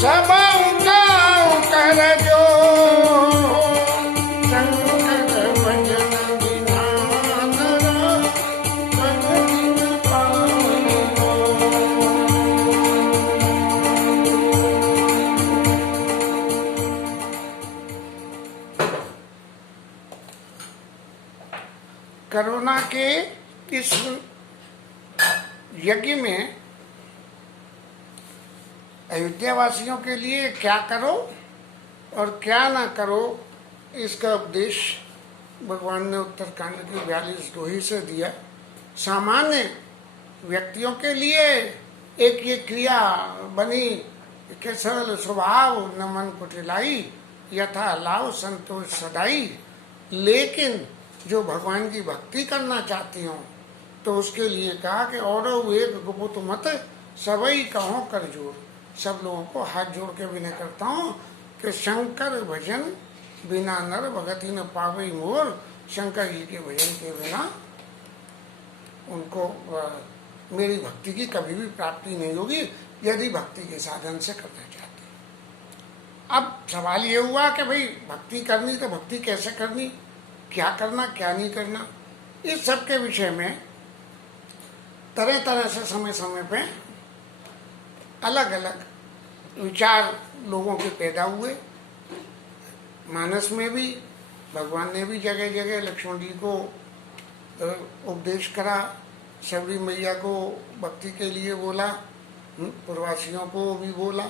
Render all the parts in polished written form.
सब कर जो शंकर भजन बिना नर भजन पावई मोर। कोरोना के इस यज्ञ में अयोध्या वासियों के लिए क्या करो और क्या ना करो, इसका उपदेश भगवान ने उत्तरकांड की 42 दोहे से दिया। सामान्य व्यक्तियों के लिए एक ये क्रिया बनी कि सरल स्वभाव न मन कुटिलाई, यथा लाभ संतोष सदाई। लेकिन जो भगवान की भक्ति करना चाहती हो तो उसके लिए कहा कि और एक गुपुत मत सबई कहो कर जोर। सब लोगों को हाथ जोड़ के विनय करता हूँ कि शंकर भजन बिना नर भगति न पावई मोर। शंकर जी के भजन के बिना उनको मेरी भक्ति की कभी भी प्राप्ति नहीं होगी, यदि भक्ति के साधन से करना चाहते। अब सवाल ये हुआ कि भाई भक्ति करनी तो भक्ति कैसे करनी, क्या करना क्या नहीं करना, इस सब के विषय में तरह तरह से समय समय पे अलग अलग विचार लोगों के पैदा हुए। मानस में भी भगवान ने भी जगह जगह लक्ष्मण जी को उपदेश करा, शबरी मैया को भक्ति के लिए बोला, पूर्ववासियों को भी बोला।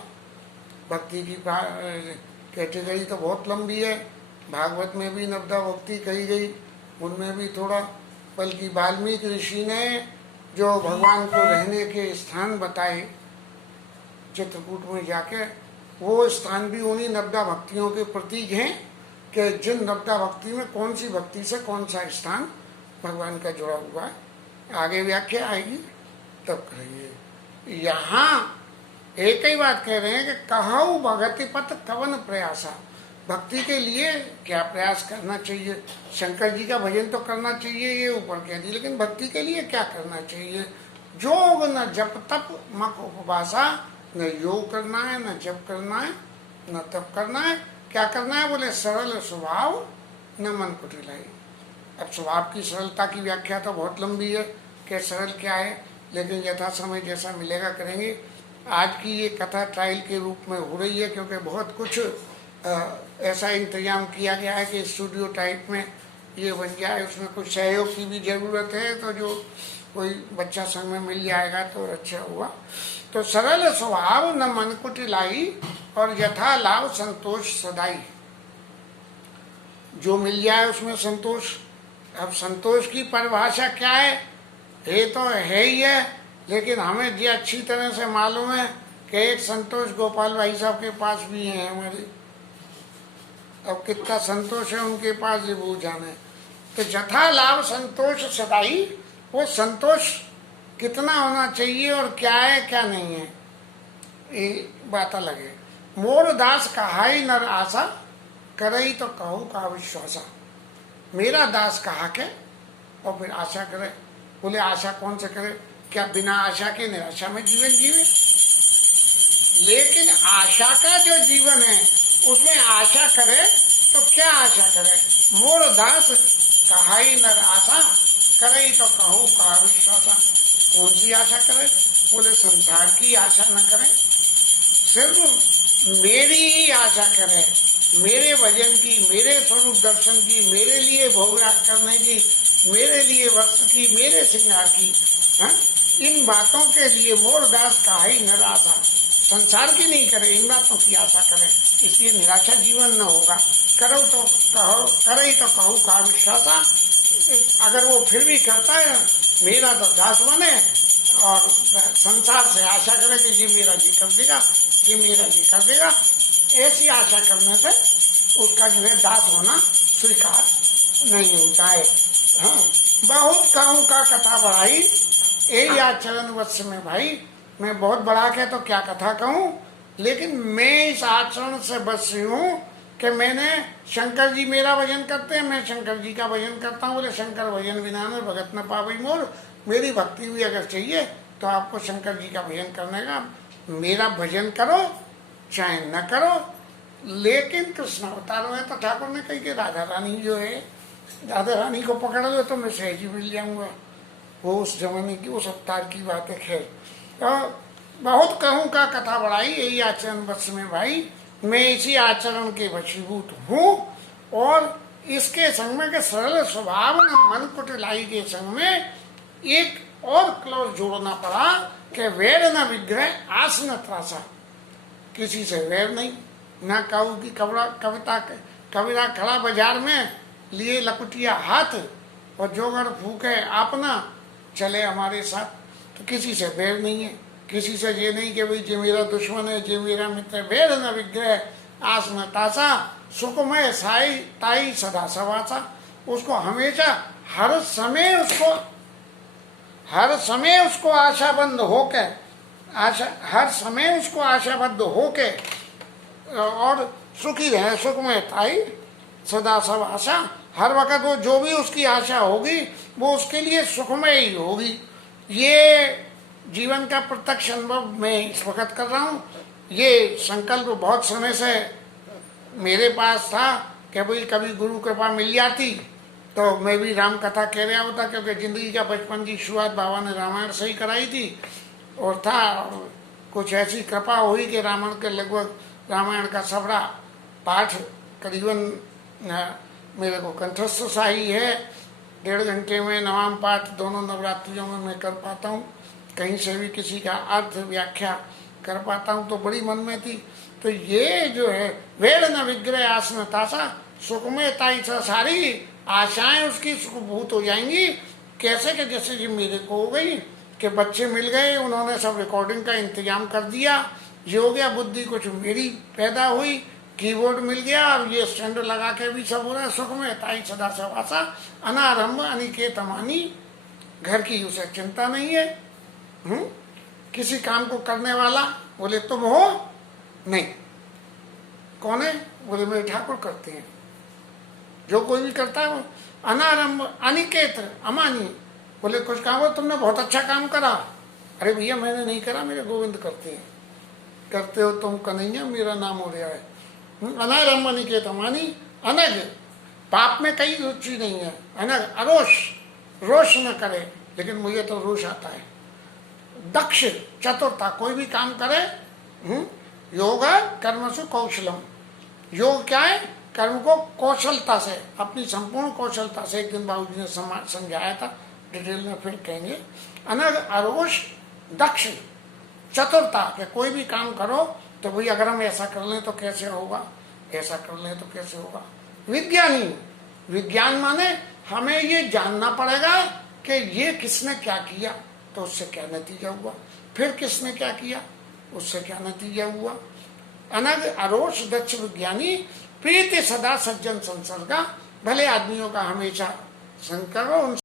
भक्ति की कैटेगरी तो बहुत लंबी है, भागवत में भी नवदा भक्ति कही गई, उनमें भी थोड़ा, बल्कि वाल्मीकि ऋषि ने जो भगवान को रहने के स्थान बताए चित्रकूट में जाके, वो स्थान भी उन्हीं नवदा भक्तियों के प्रतीक हैं कि जिन नवदा भक्ति में कौन सी भक्ति से कौन सा स्थान भगवान का जुड़ा हुआ है। आगे व्याख्या आएगी तब करेंगे। यहाँ एक ही बात कह रहे हैं कि कहऊ भगति पथ कवन प्रयासा। भक्ति के लिए क्या प्रयास करना चाहिए। शंकर जी का भजन तो करना चाहिए, ये ऊपर कह दी, लेकिन भक्ति के लिए क्या करना चाहिए। जोग न जप तप मक उपवासा, न योग करना है, न जप करना है, न तप करना है। क्या करना है, बोले सरल स्वभाव न मन कुटिलाई। अब स्वभाव की सरलता की व्याख्या तो बहुत लंबी है कि सरल क्या है, लेकिन यथा समय जैसा मिलेगा करेंगे। आज की ये कथा ट्रायल के रूप में हो रही है, क्योंकि बहुत कुछ ऐसा इंतजाम किया गया है कि स्टूडियो टाइप में ये बन जाए। उसमें कुछ सहयोग की भी जरूरत है, तो जो कोई बच्चा संग में मिल जाएगा तो अच्छा हुआ। तो सरल स्वभाव न मन कुटिलाई और यथा लाभ संतोष सदाई। जो मिल जाए उसमें संतोष। अब संतोष की परिभाषा क्या है, ये तो है ही है, लेकिन हमें ये अच्छी तरह से मालूम है कि एक संतोष गोपाल भाई साहब के पास भी है हमारे। अब कितना संतोष है उनके पास, ये वो जाने। तो यथा लाभ संतोष सदाई, वो संतोष कितना होना चाहिए और क्या है क्या नहीं है, ये बात अलग है। मोर दास कहाई नर आशा, करई तो कहू का विश्वासा। मेरा दास कहा के और फिर आशा करे। बोले आशा कौन से करे, क्या बिना आशा के निराशा में जीवन जीवे। लेकिन आशा का जो जीवन है उसमें आशा करे तो क्या आशा करे। मोर दास कहाई नर आशा, करे तो कहूँ का विश्वासा। कौन सी आशा करे, बोले संसार की आशा न करे, सिर्फ मेरी ही आशा करे, मेरे भजन की, मेरे स्वरूप दर्शन की, मेरे लिए भोग राग करने की, मेरे लिए वस्त्र की, मेरे श्रृंगार की, हा? इन बातों के लिए मोर दास कहाई नर आशा। संसार की नहीं करे, इन बातों की आशा करे, इसलिए निराशा जीवन न होगा। करो तो कहो, करे तो कहूँ का विश्वासा। अगर वो फिर भी करता है मेरा तो दास बने और संसार से आशा करे कि जी मेरा जी कर देगा, जी मेरा जी कर देगा, ऐसी आशा करने से उसका जो है दास होना स्वीकार नहीं होता है। हाँ, बहुत कहूँ का कथा बढ़ाई, यही आचरण वत्स में भाई। मैं बहुत बढ़ा के तो क्या कथा कहूँ, लेकिन मैं इस आचरण से बच रही हूँ कि मैंने, शंकर जी मेरा भजन करते हैं, मैं शंकर जी का भजन करता हूँ। बोले शंकर भजन बिना न भगत न पावई मोर। मेरी भक्ति भी अगर चाहिए तो आपको शंकर जी का भजन करने का, मेरा भजन करो चाहे न करो। लेकिन कृष्ण अवतार में तो ठाकुर ने कही कि राधा रानी जो है, राधा रानी को पकड़ लो तो मैं सहज ही मिल जाऊंगा। वो उस जमाने की, उस अवतार की बात है। खैर, तो बहुत कहूँ का कथा बढ़ाई, यही आचरण बस में भाई, मैं इसी आचरण के वशीभूत हूँ। और इसके संग में के सरल स्वभाव न मन कुटिलाई के संग में एक और क्लॉज जोड़ना पड़ा कि वैर न विग्रह आस न त्रासा। किसी से वैर नहीं, ना कहूँ की कविरा खड़ा बाजार में लिए लकुटिया हाथ और जोगर फूके अपना चले हमारे साथ। तो किसी से वैर नहीं है, किसी से ये नहीं कि भाई ये मेरा दुश्मन है, ये मेरा मित्र। वैर न विग्रह आस न तासा, सुखमय साई ताई सदा सवासा। उसको हमेशा हर समय उसको आशाबंद होके, हर समय उसको आशाबद्ध होके और सुखी रहे, सुखमय ताई सदा सब आशा। हर वक्त वो जो भी उसकी आशा होगी वो उसके लिए सुखमय ही होगी। ये जीवन का प्रत्यक्ष अनुभव मैं इस वक्त कर रहा हूँ। ये संकल्प बहुत समय से मेरे पास था कि भाई कभी गुरु कृपा मिल जाती तो मैं भी राम कथा कह रहा होता, क्योंकि जिंदगी का बचपन की शुरुआत बाबा ने रामायण से ही कराई थी। और था कुछ ऐसी कृपा हुई कि रामायण के लगभग रामायण का सबरा पाठ करीबन मेरे को कंठस्थ सा ही है। 1.5 घंटे में नवाम पाठ दोनों नवरात्रियों में मैं कर पाता हूँ। कहीं से भी किसी का अर्थ व्याख्या कर पाता हूँ, तो बड़ी मन में थी। तो ये जो है वेद न विग्रह आसन तासा, सुखमय ताई सारी आशाएं उसकी सुखभूत हो जाएंगी। कैसे कि जैसे जी मेरे को हो गई कि बच्चे मिल गए, उन्होंने सब रिकॉर्डिंग का इंतजाम कर दिया, ये हो गया। बुद्धि कुछ मेरी पैदा हुई, कीबोर्ड मिल गया, अब ये स्टैंड लगा के भी सब हो रहा है। सुखमय ताई सदा सवासा, अनारंभ अनिकेत अमानी। घर की उसे चिंता नहीं है। किसी काम को करने वाला बोले तुम हो नहीं, कौन है बोले मेरे ठाकुर करते हैं। जो कोई भी करता है वो अनारंभ अनिकेत अमानी। बोले कुछ काम हो तुमने बहुत अच्छा काम करा, अरे भैया मैंने नहीं करा, मेरे गोविंद करते हैं। करते हो तुम कन्हैया, मेरा नाम हो रहा है। अनारंभ अनिकेत अमानी। अनग, पाप में कई रुचि नहीं है। अनग अरोष, रोष न करे, लेकिन मुझे तो रोष आता है। दक्ष, चतुरता, कोई भी काम करे। योग कर्मसु कौशलम। योग क्या है? कर्म को कौशलता से, अपनी संपूर्ण कौशलता से। एक दिन बाबूजी ने समझाया था, डिटेल में फिर कहेंगे। अनग अरोष, दक्ष, चतुरता के कोई भी काम करो तो भाई अगर हम ऐसा कर लें तो कैसे होगा, ऐसा कर लें तो कैसे होगा। विज्ञानी, विज्ञान माने हमें ये जानना पड़ेगा कि ये किसने क्या किया तो उससे क्या नतीजा हुआ, फिर किसने क्या किया उससे क्या नतीजा हुआ। अनग अरोष दक्ष विज्ञानी, प्रीति सदा सज्जन संसर्गा। भले आदमियों का हमेशा संग करो,